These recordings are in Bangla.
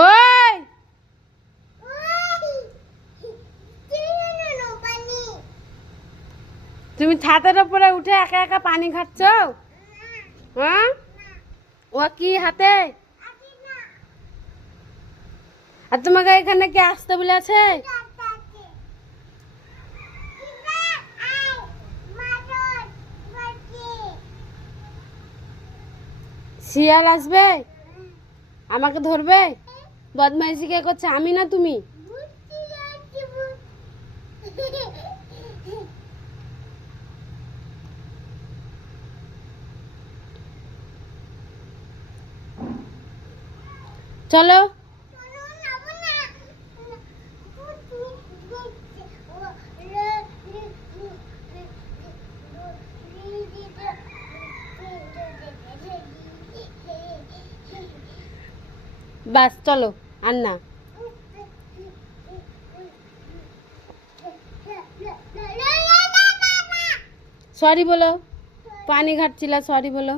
ওই তুমি ছাদের উপরে উঠে একা একা পানি খাচ্ছ? হ্যাঁ, ও কি হাতে? আর তোমাকে এখানে কে আসতে বলেছে? শিয়াল আসবে, আমাকে ধরবে? বদমাইশি কে করছে, আমি না তুমি? চলো বাস, চলো আর না। সরি বলো, পানি ঘাটছিলা, সরি বলো।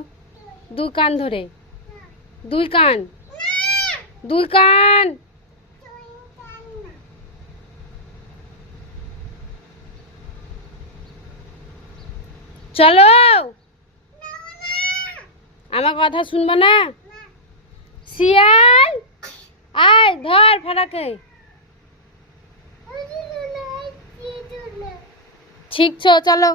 দুই কান ধরে, দুই কান, দুই কান। চলো, আমার কথা শুনবে না? শিয়াল আয়, ধর ফারাকে। শিখছো, চলো।